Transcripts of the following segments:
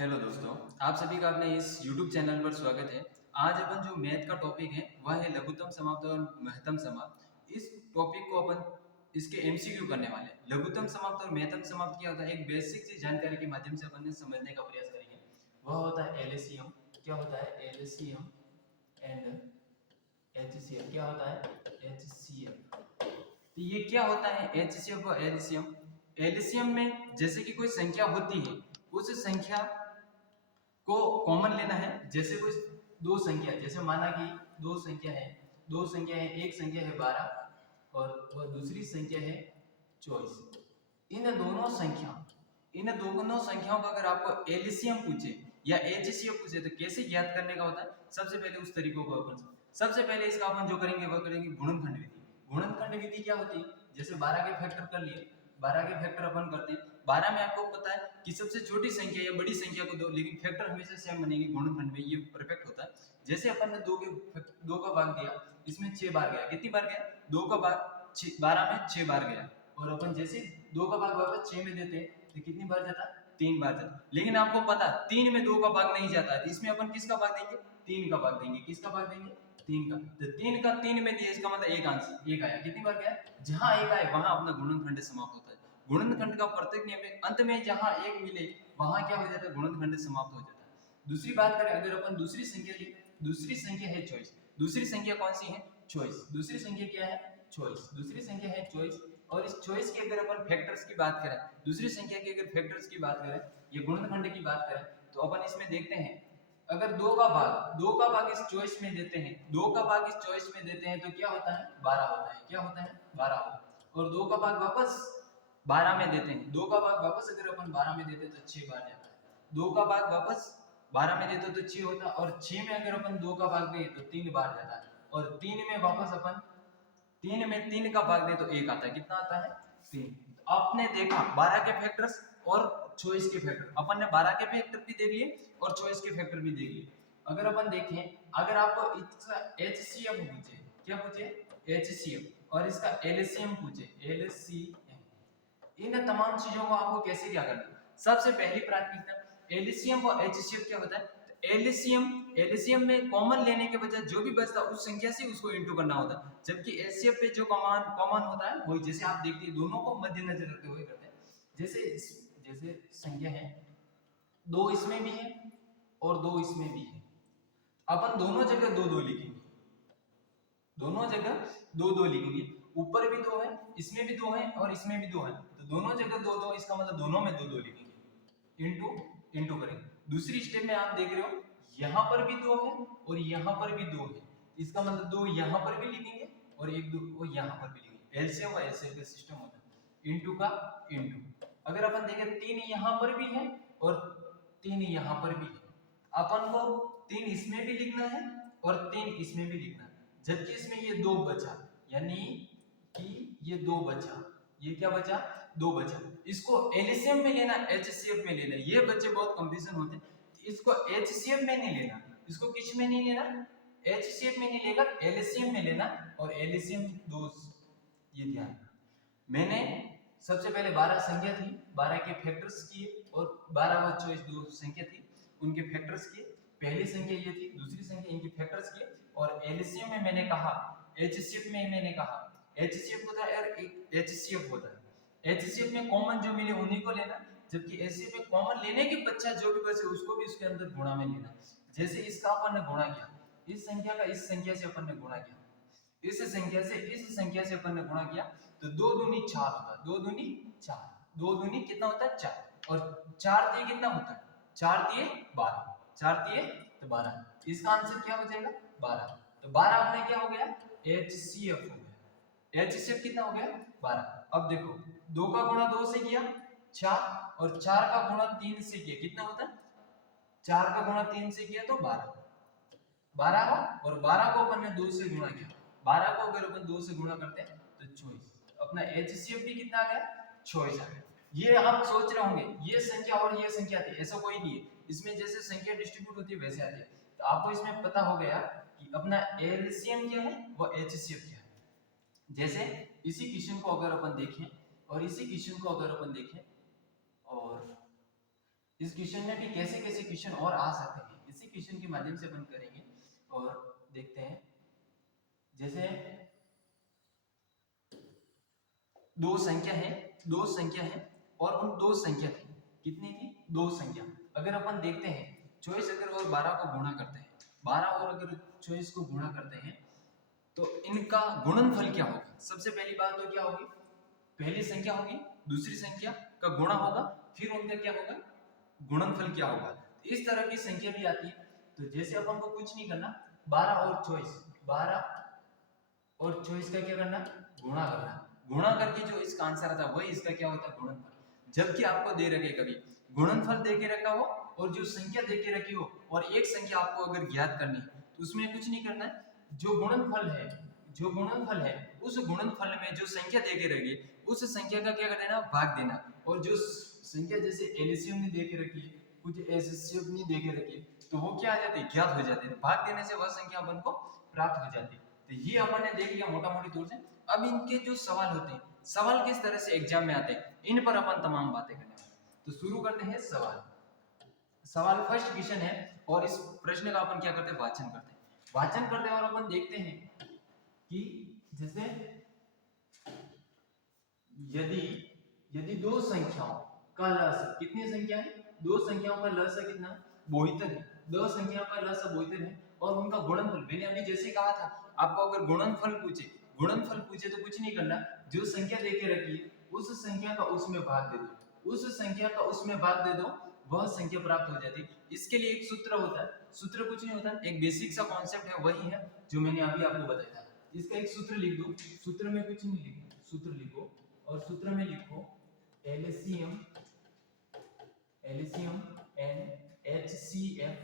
Hello दोस्तों, आप सभी का अपने इस YouTube चैनल पर स्वागत है। आज अपन जो मैथ का टॉपिक है वह है लघुत्तम समाप्त और महत्तम समाप्त। इस टॉपिक को अपन इसके एमसीक्यू करने वाले हैं। लघुत्तम समाप्त और महत्तम समाप्त क्या होता है, एक बेसिक सी जानकारी के माध्यम से अपन समझने का प्रयास करेंगे। वह होता है एलसीएम। क्या होता है एलसीएम एंड एचसीएफ? क्या होता है एचसीएफ? तो ये क्या होता है एचसीएफ और एलसीएम? एलसीएम में जैसे कि कोई संख्या होती है, उस संख्या को कॉमन लेना है। जैसे कोई दो संख्या, जैसे माना कि दो संख्या है, एक संख्या है 12 और वह दूसरी संख्या है 24। इन दोनों संख्याओं का अगर आपको एलसीएम पूछे या एचसीएफ पूछे तो कैसे ज्ञात करने का होता है? सबसे पहले उस तरीकों को अपन सबसे पहले इसका अपन जो करेंगे वह करेंगे गुणनखंड विधि। गुणनखंड विधि क्या होती है? जैसे 12 के फैक्टर कर लिए, 12 के फैक्टर अपन करते हैं। 12 में आपको पता है कि सबसे छोटी संख्या या बड़ी संख्या को दो, लेकिन फैक्टर हमेशा सेम बनेगी। गुणनखंड में ये परफेक्ट होता है। जैसे अपन ने 2 का भाग दिया, इसमें 6 बार गया। कितनी बार गया? 2 का भाग 12 में 6 बार गया। और अपन जैसे 2 का भाग वापस 6 में देते हैं तो कितनी बार जाता? 3 बार जाता। लेकिन आपको पता 3 में 2 का भाग नहीं जाता है, तो इसमें अपन किसका भाग देंगे? 3 का भाग देंगे। किसका भाग देंगे? 3 का। तो 3 का 3 में दिया, इसका मतलब एक आंसर एक आया। कितनी बार गया? जहां एक आए वहां अपना गुणनखंड समाप्त होता है। गुणनखंड का प्रत्येक नियम है, अंत में जहां एक मिले वहां क्या हो जाता है? गुणनखंड समाप्त हो जाता है। दूसरी बात करें, अगर अपन दूसरी संख्या ली, दूसरी संख्या है चॉइस। दूसरी संख्या कौन सी है? चॉइस। दूसरी संख्या क्या है? चॉइस। दूसरी संख्या है चॉइस। और इस चॉइस की अगर अपन फैक्टर्स की बात करें, दूसरी संख्या की अगर फैक्टर्स की बात करें, ये गुणनखंड की बात करें, तो अपन इसमें देखते हैं अगर 2 का भाग इस चॉइस में देते हैं, 2 का भाग इस चॉइस में देते हैं तो क्या होता है? 12 होता है। क्या होता है? 12 होता है। और 2 का भाग वापस 12 में देते हैं, 2 का भाग वापस अगर अपन 12 में देते तो 6 बार जाता है। 2 का भाग वापस 12 में देते तो 6 होता, और 6 में अगर अपन 2 का भाग दें तो 3 बार जाता है। और 3 में वापस अपन 3 में 3 का भाग दें तो 1 आता है। कितना आता है? 3। तो आपने देखा 12 के फैक्टर्स और चॉइस के फैक्टर। अपन ने 12 के फैक्टर भी देख लिए और चॉइस के फैक्टर भी देख लिए। अगर अपन देखें, अगर आपको इसका एचसीएफ पूछे, क्या पूछे? एचसीएफ, और इसका एलसीएम पूछे, एलसीएम, इन तमाम चीजों को आपको कैसे क्या करना है? सबसे पहली प्राथमिकता एलसीएम और एचसीएफ क्या होता है? एलसीएम में कॉमन लेने के बजाय जो भी बचता उस संख्या से उसको इंटू करना होता है, जबकि एचसीएफ पे जो कॉमन होता है वही, जैसे आप देखते हैं, दोनों को मद्देनजर रखते हुए करते हैं। जैसे संख्या है, 2 इसमें भी है और 2 इसमें भी है, अपन दोनों जगह 2 2 लिखेंगे। दोनों जगह 2 2 लिखेंगे। ऊपर भी 2 है, इसमें भी 2 है और इसमें भी 2 है, तो दोनों जगह 2 2, इसका मतलब दोनों में 2 2 लिखेंगे। इंटू इंटू करेंगे। दूसरी स्टेप में आप देख रहे हो, यहाँ पर भी 2 है और यहाँ पर भी 2 है, इसका मतलब 2 यहाँ पर भी लिखेंगे और 1 2 वो यहाँ पर भी लिखेंगे। एलसीएम और एचसीएफ का सिस्टम होता है इंटू का इंटू। अगर अपन देखें 3 यहाँ पर भी है और 3 यहाँ पर भी है, अपन को 3 इसमें भी लिखना है और 3 इसमें भी लिखना है, जबकि इसमें ये 2 बचा, यानी कि ये 2 बचा, ये क्या बचा? 2 बचा। इसको एलसीएम में लेना, एचसीएफ में लेना, ये बच्चे बहुत कंफ्यूजन होते हैं। इसको एचसीएफ में नहीं लेना, इसको किस में नहीं लेना? एचसीएफ में नहीं लेगा, एलसीएम में लेना। और एलसीएम 2, ये ध्यान, मैंने सबसे पहले 12 संख्या थी, 12 के फैक्टर्स किए और 12 व चॉइस 2 संख्या थी, उनके फैक्टर्स किए। पहली संख्या ये थी, दूसरी संख्या, इनके फैक्टर्स किए। और एलसीएम में मैंने कहा, एचसीएफ में मैंने कहा, एचसीएफ होता है और एक एचसीएफ होता है। एचसीएफ में कॉमन जो मिले उन्हीं को लेना, जबकि एचसीएफ में कॉमन लेने के पश्चात जो भी बचे उसको भी उसके अंदर गुणा में लेना। जैसे इसका अपन ने गुणा किया, इस संख्या का इस संख्या से अपन ने गुणा किया, इस संख्या से इस संख्या से अपन ने गुणा किया, तो 2 दूनी 4 होता है। 2 दूनी 4, 2 दूनी कितना होता है? 4। और 4 दिए कितना होता है? 4 दिए 12, 4 दिए तो 12। इसका आंसर क्या हो जाएगा? 12। तो 12 अपने क्या हो गया? एचसीएफ हो गया। एचसीएफ कितना हो गया? 12। अब देखो, 2 का गुणा 2 से किया 4, और 4 का गुणा 3 से किया, कितना होता है? 4 का गुणा 3 से किया तो 12, 12 का, और 12 को अपन ने 2 से गुणा किया। 12 को अगर अपन 2 से गुणा करते हैं तो 24। अपना एचसीएफ भी कितना आ गया? 24 आ गया। ये आप सोच रहे होंगे ये संख्या और ये संख्या थी, ऐसा कोई नहीं है। इसमें जैसे संख्या डिस्ट्रीब्यूट होती है वैसे आती है। तो आपको इसमें पता हो गया कि अपना एलसीएम क्या है वो एचसीएफ क्या है। जैसे इसी क्वेश्चन को अगर अपन देखें और इसी क्वेश्चन को अगर अपन देखें और इस क्वेश्चन में भी कैसे कैसे क्वेश्चन और आ सकते हैं, इसी क्वेश्चन के माध्यम से अपन करेंगे और देखते हैं। जैसे दो संख्या है और उन दो संख्या थी, कितनी थी, दो संख्या। अगर अपन देखते हैं 24 अगर और 12 को गुणा करते हैं, 12 और अगर 24 को गुणा करते हैं तो इनका गुणनफल क्या होगा। सबसे पहली बात तो क्या होगी, पहली संख्या होगी दूसरी संख्या का गुणा होगा, फिर उनका क्या होगा, गुणनफल क्या होगा। इस तरह की संख्या भी आती है। तो जैसे अपन को कुछ नहीं करना, 12 और 24 का क्या करना, गुणा करना। गुणा करके जो इसका आंसर आता है वही इसका क्या होता है, गुणनफल। जबकि आपको दे रखे कभी गुणनफल दे के रखा हो और जो संख्या दे के रखी हो और एक संख्या आपको अगर ज्ञात करनी है तो उसमें कुछ नहीं करना है, जो गुणनफल है उस गुणनफल में जो संख्या दे के रखी उस संख्या का क्या कर देना, भाग देना। और जो संख्या जैसे एलसीएम नहीं दे के रखी है, कुछ एचसीएफ नहीं दे के रखी है, तो वो क्या आ जाती है, ज्ञात हो जाती है। भाग देने से वह संख्या अपन को प्राप्त हो जाती है। तो ये अपन ने देख लिया मोटा मोटी तौर से। अब इनके जो सवाल होते हैं, सवाल किस तरह से एग्जाम में आते हैं, इन पर अपन तमाम बातें करने वाले हैं। तो शुरू करते हैं सवाल फर्स्ट क्वेश्चन है और इस प्रश्न का अपन क्या करते हैं, वाचन करते हैं और अपन देखते हैं कि जैसे यदि दो संख्याओं का लसाअ, कितनी संख्या है, दो संख्याओं का लसाअ कितना, 72 है। दो संख्याओं का लसाअ 72 है और उनका गुणनफल, मैंने अभी जैसे कहा था आपको, अगर गुणनफल पूछे तो कुछ नहीं करना, जो संख्या देके रखी है उस संख्या का उसमें भाग दे दो, वह संख्या प्राप्त हो जाती है। इसके लिए एक सूत्र होता है, सूत्र कुछ नहीं होता, एक बेसिक सा कॉन्सेप्ट है, वही है जो मैंने अभी आपको बताया था। इसका एक सूत्र लिख दो, सूत्र में कुछ नहीं लिखो, सूत्र लिखो और सूत्र में लिखो LCM एंड HCF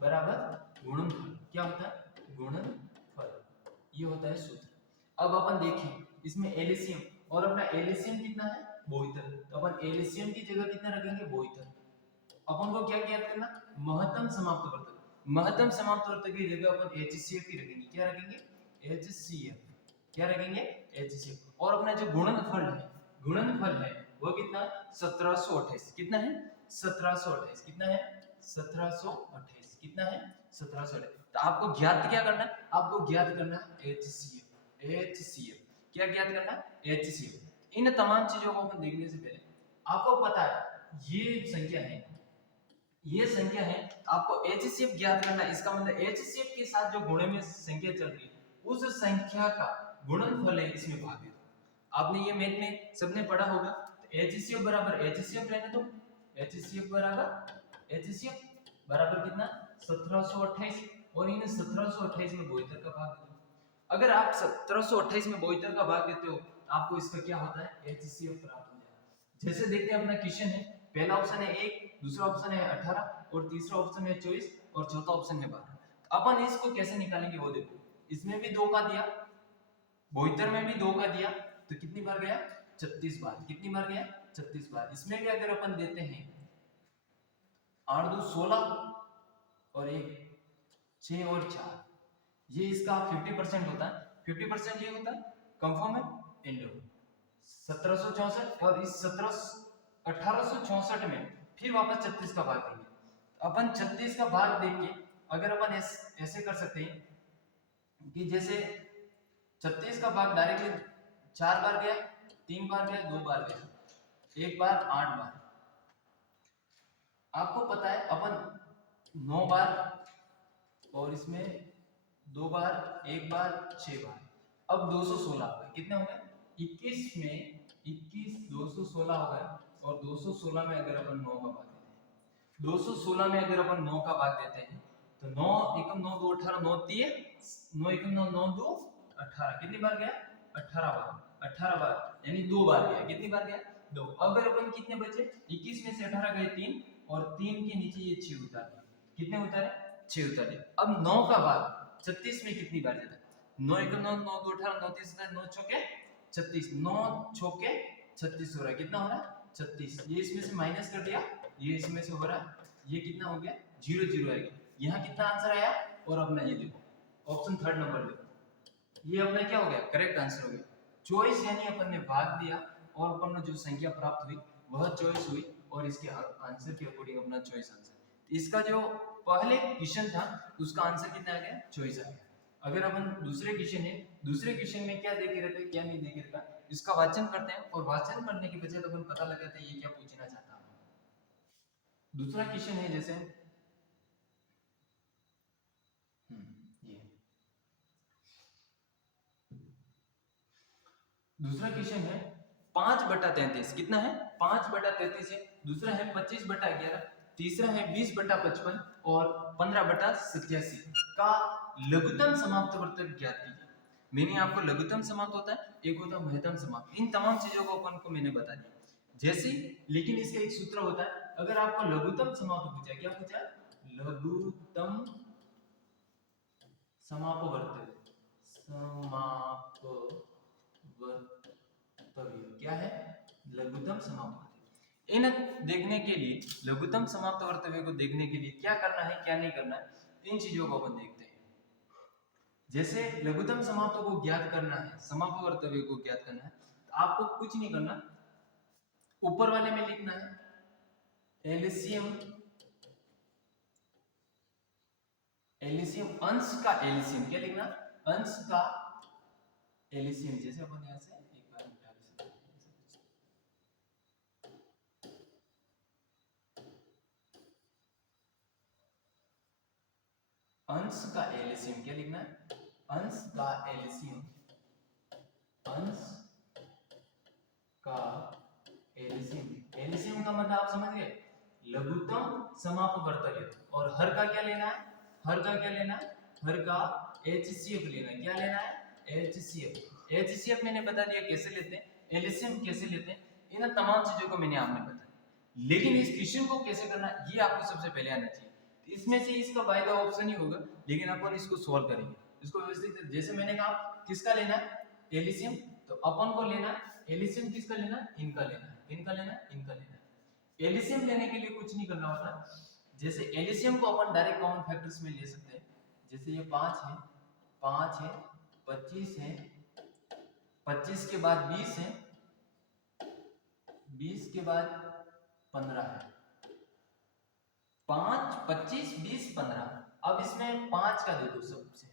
बराबर गुणनफल। क्या होता है, गुणनफल, ये होता है सूत्र। अब अपन देखें इसमें LCM और अपना LCM कितना है, 72, तो अपन LCM की जगह कितना रखेंगे, 72। अपन को क्या ज्ञात करना, महत्तम समाप्त वर्तक की जगह अपन HCF ही रखेंगे। क्या रखेंगे, HCF। क्या रखेंगे, HCF। और अपना जो गुणनफल है वो कितना, 1728। कितना है, 1728। कितना है, 1728। कितना है, 1728। तो आपको ज्ञात क्या करना है, आपको ज्ञात करना है HCF। क्या ज्ञात करना, HCF। इन तमाम चीजों को अपन देखने से पहले आपको पता है ये संख्या है, आपको HCF ज्ञात करना है। इसका मतलब HCF के साथ जो गुणे में संख्या चल रही है उस संख्या का गुणनफल है इसमें भाग दे दो। आपने ये मैथ में सबने पढ़ा होगा। तो HCF बराबर HCF रहने दो, HCF बराबर कितना, 1728। और इन 1728 में 72 का भाग दे दो। अगर आप 1728 में 72 का भाग देते हो आपको इसका क्या होता है, HCF प्राप्त हो जाएगा। जैसे देखते हैं अपना क्वेश्चन है, पहला ऑप्शन है 1, दूसरा ऑप्शन है 18 और तीसरा ऑप्शन है 24 और चौथा ऑप्शन है 12। अपन इसको कैसे निकालेंगे वो देखो, इसमें भी 2 का दिया, 72 में भी 2 का दिया, तो कितनी बार गया, 36 बार। कितनी बार गया, 36 बार। इसमें भी अगर अपन देते हैं 8 2 16 और 1 6 और 4, ये इसका 50% होता है, 50% ये होता है, कंफर्म है, इंडो 1764 और इस 1864 में फिर वापस 36 का भाग देंगे। अपन 36 का भाग देके अगर अपन ऐसे कर सकते हैं कि जैसे 36 का भाग डायरेक्टली 4 बार गया, 3 बार गया, 2 बार गया, 1 बार, 8 बार। आपको पता है अपन 9 बार और इसमें 2 बार, 1 बार, 6 बार। अब 216 कितने हो गए, 21 में 21 216 हो गए। और 216 में अगर अपन 9 का भाग देते हैं, 216 में अगर अपन 9 का भाग देते हैं तो 9 एकम 9 2 18 9 3 9 एकम 9 9 2 18। कितनी बार गया, 18 बार। 18 बार यानी 2 बार गया। कितनी बार गया, 2। अगर अपन कितने बचे, 21 में से 18 गए 3 और 3 के नीचे ये 6 उतार दिए। कितने उतारे, 6 उतारे। अब 9 का भाग 36 में कितनी बार जाता है, 9 एकम 9 9 2 18 9 3 9 छक्के 36, 9 छक्के 36 हो रहा है। कितना हो रहा है, 36। ये इसमें से माइनस कर दिया, ये इसमें से हो रहा है, ये कितना हो गया, 0 0 आएगा। यहाँ कितना आंसर आया, और अपना ये देखो ऑप्शन 3rd नंबर देखो, ये अपना क्या हो गया, करेक्ट आंसर हो गया। चॉइस यानी अपन ने भाग दिया और अपन ने जो संख्या प्राप्त हुई वह चॉइस हुई और इसके आंसर के अकॉर्डिंग अपना चॉइस आंसर। इसका जो पहले क्वेश्चन था उसका आंसर कितना आ गया, चॉइस आ गया। अगर अपन दूसरे क्वेश्चन है, दूसरे क्वेश्चन में क्या देखे रहते हैं क्या नहीं देखे रहता, इसका वाचन करते हैं और वाचन करने के बजाय अपन पता लगाते हैं ये क्या पूछना चाहता है। दूसरा क्वेश्चन है जैसे ये दूसरा क्वेश्चन है 5/33 कितना है, 5/33 है। दूसरा है 25/11, तीसरा है 20/55 और 15/87 का लघुत्तम समाप्त वर्तक ज्ञात कीजिए। मैंने आपको लघुत्तम समाप्त होता है, एक होता है महत्तम समाप्त, इन तमाम चीजों को अपन को मैंने बता दिया जैसे। लेकिन इसका एक सूत्र होता है, अगर आपको लघुत्तम समाप्त पूछा, क्या पूछा, लघुत्तम समापवर्तक, क्या है, लघुत्तम समापवर्तक। इन देखने के लिए, लघुत्तम समाप्त वर्तव्य को देखने के लिए क्या करना है क्या नहीं करना है, इन चीजों को अपन देखते हैं। जैसे लघुत्तम समाप्त को ज्ञात करना है, समाप्त वर्तव्य को ज्ञात करना है, तो आपको कुछ नहीं करना, ऊपर वाले में लिखना है एलसीएम, एलसीएम अंश का एलसीएम, क्या लिखना, अंश का एलसीएम। जैसे अपन यहां से एक बार मिटा भी सकते हैं, अंश का एलसीएम क्या लिखना है, अंश का एलसीएम, अंश का एलसीएम। एलसीएम का मतलब आप समझ गए, लघुत्तम समाप्त वर्तव्य। और हर का क्या लेना है, हर का क्या लेना है, हर का एचसीएफ लेना है। क्या लेना है, एचसीएफ। एचसीएफ मैंने बता दिया कैसे लेते हैं, एलसीएम कैसे लेते हैं, इन तमाम चीजों को मैंने आपने बताया। लेकिन इस क्वेश्चन को कैसे करना है ये आपको सबसे पहले आना चाहिए। इसमें से इसका बाय द ऑप्शन ही होगा, लेकिन अपन इसको सॉल्व करेंगे, इसको व्यवस्थित। जैसे मैंने कहा किसका लेना है, एलसीएम, तो अपन को लेना एलसीएम किसका लेना, इनका लेना, इनका लेना, इनका लेना। एलसीएम लेने के लिए कुछ नहीं करना होता। जैसे एलसीएम को अपन डायरेक्ट कॉमन फैक्टर्स में ले सकते हैं। जैसे ये 5 है, 5 है, 25 है, 25 के बाद 20 है, 20 के बाद 15 है, 5, 25, 20, 15। अब इसमें 5 का दे दो, सबसे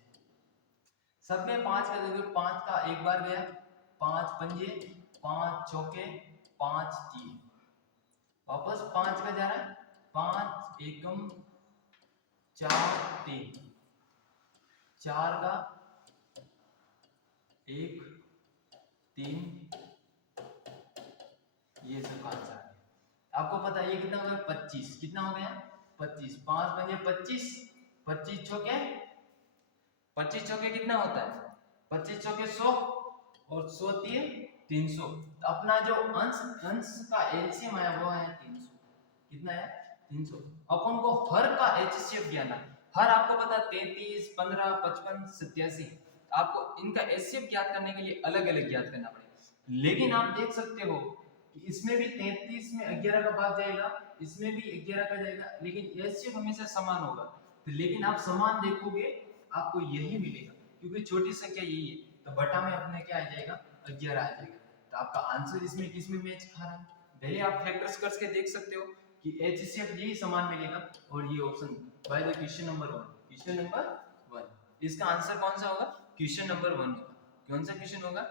सब में 5 का दे दो। 5 का एक बार गया, 5 पंजे, 5 चौके, 5 तीन, वापस 5 का जा रहा है, 5 एकम 4 3, 4 का 1 3, ये सब का आंसर है। आपको पता है ये कितना हो गया, 25, कितना हो गया, 25, 5 पंजे 25, 25 चौके, 25 चौके कितना होता है, 25 चौके 100 और 100 तीन 300। तो अपना जो अंश का एलसीएम आया वो है 300, कितना है, 300। अपन को हर का एचसीएफ ज्ञान है, हर आपको पता 33, 15, 55, 87, आपको इनका एचसीएफ ज्ञात करने के लिए अलग अलग ज्ञात करना पड़ेगा। लेकिन आप देख सकते हो कि इसमें भी 33 में 11 का भाग जाएगा, इसमें भी 11 का जाएगा, लेकिन एचसीएफ हमेशा समान होगा। तो लेकिन आप समान देखोगे आपको यही मिलेगा, क्योंकि छोटी संख्या यही है, तो बटा में अपने क्या आ जाएगा, 11 आ जाएगा। तो आपका आंसर इसमें किसमें मैच खा रहा है, पहले आप फैक्टर्स करके देख सकते हो कि एचसीएफ यही समान मिलेगा। और ये option by the question number 1, question number 1, इसका आंसर कौन सा होगा, क्वेश्चन नंबर 1 होगा। कौन सा क्वेश्चन होगा,